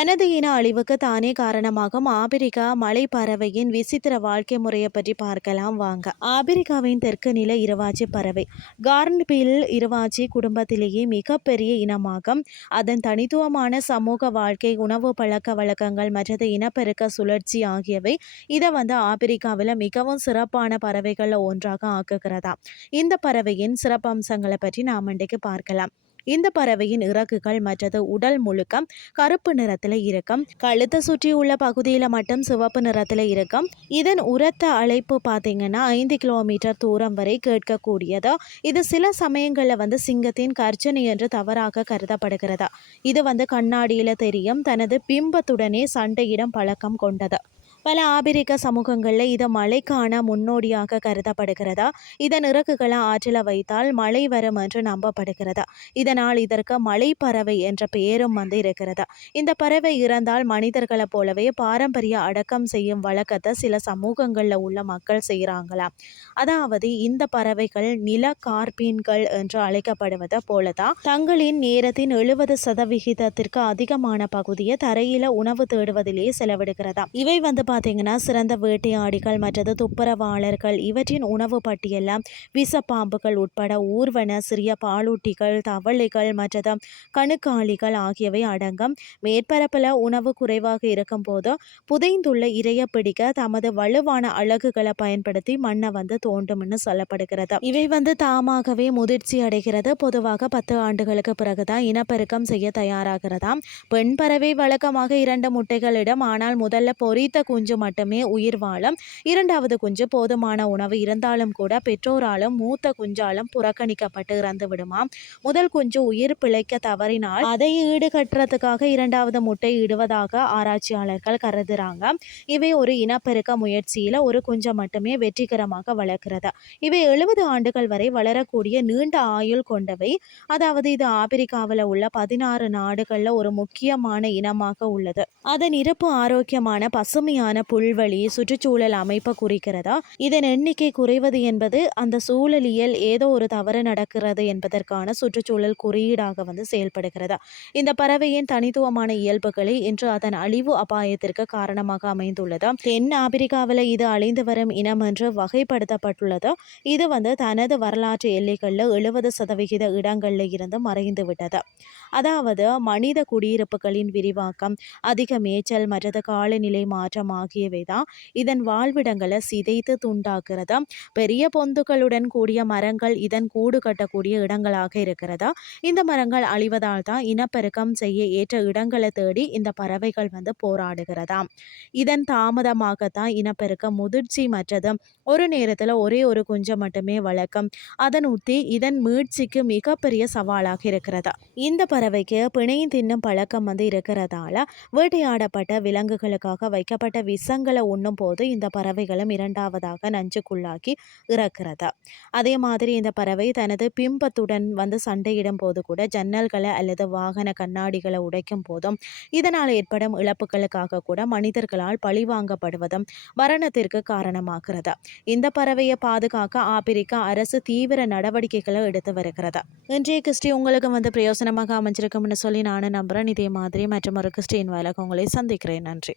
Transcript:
தனது இன அழிவுக்கு தானே காரணமாகும். ஆபிரிக்கா மலை பறவையின் விசித்திர வாழ்க்கை முறையை பற்றி பார்க்கலாம் வாங்க. ஆபிரிக்காவின் தெற்கு நில இருவாச்சி பறவை. கார்ன்பில் இருவாச்சி குடும்பத்திலேயே மிகப்பெரிய இனமாகும். அதன் தனித்துவமான சமூக வாழ்க்கை உணவு பழக்க வழக்கங்கள் மற்றது இனப்பெருக்க சுழற்சி ஆகியவை இதை வந்து ஆப்பிரிக்காவில் மிகவும் சிறப்பான பறவைகளில் ஒன்றாக ஆக்குகிறதா. இந்த பறவையின் சிறப்பம்சங்களை பற்றி நாம் இன்றைக்கு பார்க்கலாம். இந்த பறவையின் இறகுகள் மற்றது உடல் முழுக்க கருப்பு நிறத்தில் இருக்கும் கழுத்தை சுற்றி உள்ள பகுதியில் மட்டும் சிவப்பு நிறத்தில் இருக்கும் இதன் உரத்த அழைப்பு பார்த்தீங்கன்னா ஐந்து கிலோமீட்டர் தூரம் வரை கேட்கக்கூடியது? இது சில சமயங்களில் வந்து சிங்கத்தின் கர்ச்சனை என்று தவறாக கருதப்படுகிறது? இது வந்து கண்ணாடியில் தெரியும். தனது பிம்பத்துடனே சண்டையிடம் பழக்கம் கொண்டது. பல ஆபிரிக்க சமூகங்களில் இது மழைக்கான முன்னோடியாக கருதப்படுகிறதா? இதன் இறக்குகளை ஆற்றில் வைத்தால் மழை வரும் என்று நம்பப்படுகிறதா? இதனால் இதற்கு மலை பறவை என்ற பெயரும் வந்து இருக்கிறதா இந்த பறவை இறந்தால் மனிதர்களைப் போலவே பாரம்பரிய அடக்கம் செய்யும் வழக்கத்தை சில சமூகங்களில் உள்ள மக்கள் செய்கிறாங்களாம் அதாவது இந்த பறவைகள் நில கார்பீன்கள் என்று அழைக்கப்படுவதை போலதான் தங்களின் நேரத்தின் எழுபது சதவிகிதத்திற்கு அதிகமான பகுதியை தரையில உணவு தேடுவதிலே செலவிடுகிறதா? இவை வந்து பார்த்தீங்கன்னா சிறந்த வேட்டையாடிகள் மற்றது துப்புரவாளர்கள் இவற்றின் உணவு பட்டியலில் விசப்பாம்புகள் உட்பட ஊர்வன சிறிய பாலூட்டிகள் தவளைகள் மற்றது கணுக்காளிகள் ஆகியவை அடங்கும். மேற்பரப்பில் உணவு குறைவாக இருக்கும்போது புதைந்துள்ள இரையை பிடிக்க தமது வலுவான அழகுகளை பயன்படுத்தி மண்ணை வந்து தோண்டும்னு சொல்லப்படுகிறது. இவை வந்து தாமாகவே முதிர்ச்சி அடைகிறது. பொதுவாக பத்து ஆண்டுகளுக்கு பிறகுதான் இனப்பெருக்கம் செய்ய தயாராகிறதாம். பெண் பறவை வழக்கமாக இரண்டு முட்டைகளிடம் ஆனால் முதல்ல பொறித்த குஞ்சு மட்டுமே உயிர் வாழும். இரண்டாவது குஞ்சு போதுமான உணவு இருந்தாலும் கூட பெற்றோராலும் மூத்த குஞ்சாலும் புறக்கணிக்கப்பட்டு இறந்து விடுமாம். முதல் குஞ்சு உயிர் பிழைக்க தவறினால் அதை ஈடுகட்டுறதுக்காக இரண்டாவது முட்டை இடுவதாக ஆராய்ச்சியாளர்கள் கருதுறாங்க. இவை ஒரு இனப்பெருக்க முயற்சியில ஒரு குஞ்சை மட்டுமே வெற்றிகரமாக வளர்க்கிறது. இவை எழுபது ஆண்டுகள் வரை வளரக்கூடிய நீண்ட ஆயுள் கொண்டவை. அதாவது இது ஆப்பிரிக்காவில் உள்ள பதினாறு நாடுகளில் ஒரு முக்கியமான இனமாக உள்ளது. அதன் இருப்பு ஆரோக்கியமான பசுமையான புல்வெளி சுற்றுச்சூழல் அமைப்பை குறிக்கிறதா? இதன் எண்ணிக்கை குறைவது என்பது அந்த சூழலியல் ஏதோ ஒரு தவறு நடக்கிறது என்பதற்கான சுற்றுச்சூழல் குறியீடாக வந்து செயல்படுகிறதா? இந்த பறவையின் தனித்துவமான இயல்புகளை இன்று அதன் அழிவு அபாயத்திற்கு காரணமாக அமைந்துள்ளதா? தென் ஆப்பிரிக்காவில் இது அழிந்து வரும் இனம் என்று வகைப்படுத்தப்பட்டுள்ளதோ? இது வந்து தனது வரலாற்று எல்லைகளில் எழுபது சதவிகித இடங்களில் இருந்து மறைந்து விட்டது? அதாவது மனித குடியிருப்புகளின் விரிவாக்கம் அதிக மேய்ச்சல் மற்றது காலநிலை மாற்றம் ஆகியவை தான் இதன் வாழ்விடங்களை சிதைத்து துண்டாக்குறதா? பெரிய பொந்துகளுடன் கூடிய மரங்கள் இதன் கூடு கட்டக்கூடிய இடங்களாக இருக்கிறதா? இந்த மரங்கள் அழிவதால் தான் இனப்பெருக்கம் செய்ய ஏற்ற இடங்களை தேடி இந்த பறவைகள் வந்து போராடுகிறதா? இதன் தாமதமாகத்தான் இனப்பெருக்கம் முதிர்ச்சி மற்றது. ஒரு நேரத்தில் ஒரே ஒரு குஞ்சு மட்டுமே வளர்க்கும். அதன் உத்தி இதன் மீட்சிக்கு மிகப்பெரிய சவாலாக இருக்கிறதா? இந்த பறவைக்கு பிணையும் தின்னும் பழக்கம் வந்து இருக்கிறதால வேட்டையாடப்பட்ட விலங்குகளுக்காக வைக்கப்பட்ட விஷங்களை உண்ணும் போது இந்த பறவைகளும் இரண்டாவதாக நஞ்சுக்குள்ளாக்கி இறக்கிறது. அதே மாதிரி இந்த பறவை தனது பிம்பத்துடன் வந்து சண்டையிடும் போது கூட ஜன்னல்களை அல்லது வாகன கண்ணாடிகளை உடைக்கும் போதும் இதனால் ஏற்படும் இழப்புகளுக்காக கூட மனிதர்களால் பழிவாங்கப்படுவதும் மரணத்திற்கு காரணமாகிறது. இந்த பறவையை பாதுகாக்க ஆப்பிரிக்கா அரசு தீவிர நடவடிக்கைகளை எடுத்து வருகிறது. இன்றைய கிறிஸ்டி உங்களுக்கு வந்து பிரயோசனமாக அமைஞ்சிருக்கும்னு சொல்லி நானும் நம்புகிறேன் இதே மாதிரி மற்றும் ஒரு கிறிஸ்டின் வேலைக்கு உங்களை சந்திக்கிறேன். நன்றி.